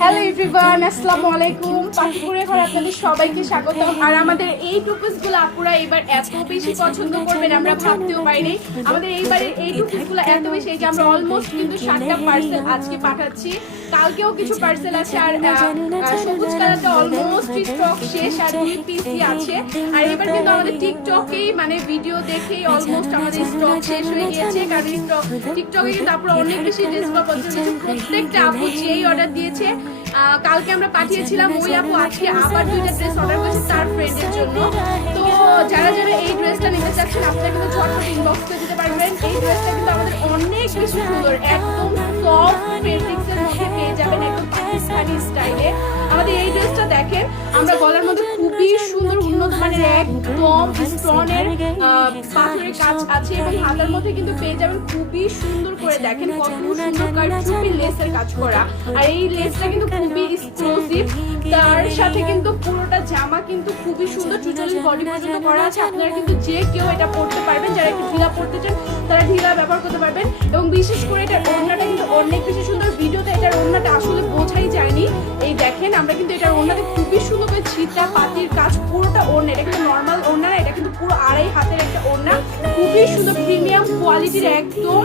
Hello everyone, আসসালামু আলাইকুম। পাখিপুরে ঘরে আপনাদের সবাইকে স্বাগতম। আর আমাদের এই টু পিসগুলো আপুরা এবার এত বেশি পছন্দ করবেন আমরা ভাবতেও পারিনি। আমাদের এইবারের এই টু পিসগুলো এত বেশি যে আমরা অলমোস্ট কিন্তু 7টা পার্সেল আজকে পাঠাচ্ছি, কালকেও কিছু পার্সেল আছে। আর সবুজ কালারটা অলমোস্ট স্টক শেষ, আর 2 পিসই আছে। আর এবার কিন্তু আমাদের টিকটকেই মানে ভিডিও দেখেই অলমোস্ট আমাদের স্টক শেষ হয়ে গিয়েছে, কারণ টিকটকে কিন্তু আপুরা অনেক বেশি ড্রেসগুলো পছন্দ হয়েছে। প্রত্যেকটা আপু যেই অর্ডার দিয়েছে, কালকে আমরা পাঠিয়েছিলাম, ওই আপু আজকে আবার 2টা ড্রেস অর্ডার করেছে তার ফ্রেন্ডের জন্য। তো যারা যারা এই ড্রেসটা নিতে চাচ্ছেন আপনারা কিন্তু ঝটপট ইনবক্স করে দিতে পারবেন। এই ড্রেসটা কিন্তু আমাদের অনেক বেশি সুন্দর, একদম সফট ফেব্রিক্সের মধ্যে পেয়ে যাবেন, একদম পাকিস্তানি স্টাইলে। আমাদের এই ড্রেসটা দেখেন, আমরা গলার মধ্যে খুবই সুন্দর উন্নত মানের একদম স্টোনের পাথরের কাজ আছে, এবং হাতার মধ্যে কিন্তু পেয়ে যাবেন খুবই সুন্দর করে দেখেন কত সুন্দর কারচুপি লেসের কাজ করা। আর এই লেসটা কিন্তু খুবই এক্সক্লুসিভ, তার সাথে কিন্তু পুরোটা জামা কিন্তু খুবই সুন্দর, চুচলের বডি পর্যন্ত করা আছে। আপনারা কিন্তু যে কেউ এটা পরতে পারবেন, যারা একটু ঢিলা পরতে চান তারা ঢিলা ব্যবহার করতে পারবেন। এবং বিশেষ করে এটার ওড়নাটা কিন্তু অনেক বেশি সুন্দর, ভিডিওতে এটার ওড়নাটা আসলে বোঝাই যায়নি। এই দেখেন, আমরা কিন্তু এটার ওড়নাতে খুবই সুন্দর করে ছিটা পাতির কাজ, পুরোটা ওড়না, এটা কিন্তু নর্মাল ওড়না না, এটা কিন্তু পুরো 2.5 হাতের একটা ওড়না, খুবই সুন্দর প্রিমিয়াম কোয়ালিটির একদম।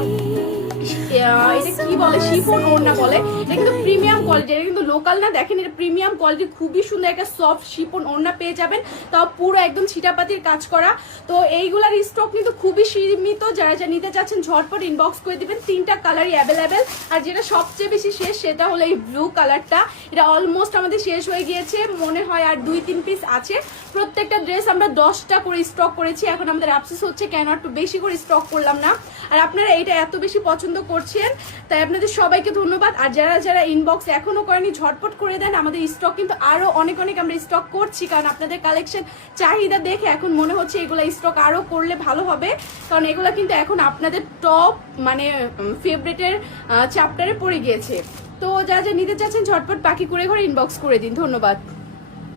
এটা কি বলে, শিফন ওড়না বলে। এটা কিন্তু প্রিমিয়াম কোয়ালিটি, এটা কিন্তু লোকাল না। দেখেন এটা প্রিমিয়াম কোয়ালিটি, খুবই সুন্দর একটা সফট শিফন ওড়না পেয়ে যাবেন, তাও পুরো একদম ছিটাপাতির কাজ করা। তো এইগুলার স্টক কিন্তু খুবই সীমিত, যারা যা নিতে চাচ্ছেন ঝটপট ইনবক্স করে দিবেন। 3টা কালারই অ্যাভেলেবেল। আর যেটা সবচেয়ে বেশি শেষ সেটা হলো এই ব্লু কালারটা, এটা অলমোস্ট আমাদের শেষ হয়ে গিয়েছে মনে হয়, আর 2-3 পিস আছে। প্রত্যেকটা ড্রেস আমরা 10টা করে স্টক করেছি, এখন আমাদের আফসোস হচ্ছে কেন একটু বেশি করে স্টক করলাম না। আর আপনারা এইটা এত বেশি পছন্দ করছেন, তাই আপনাদের সবাইকে ধন্যবাদ। আর যারা যারা ইনবক্স এখনো করেনি ঝটপট করে দেন, আমাদের স্টক কিন্তু আরো অনেক অনেক আমরা স্টক করছি, কারণ আপনাদের কালেকশন চাহিদা দেখে এখন মনে হচ্ছে এগুলা স্টক আরো করলে ভালো হবে, কারণ এগুলা কিন্তু এখন আপনাদের টপ মানে ফেভারিটের চ্যাপ্টারে পড়ে গিয়েছে। তো যা যা নিতে চাচ্ছেন ঝটপট পাখি করে ঘরে ইনবক্স করে দিন। ধন্যবাদ।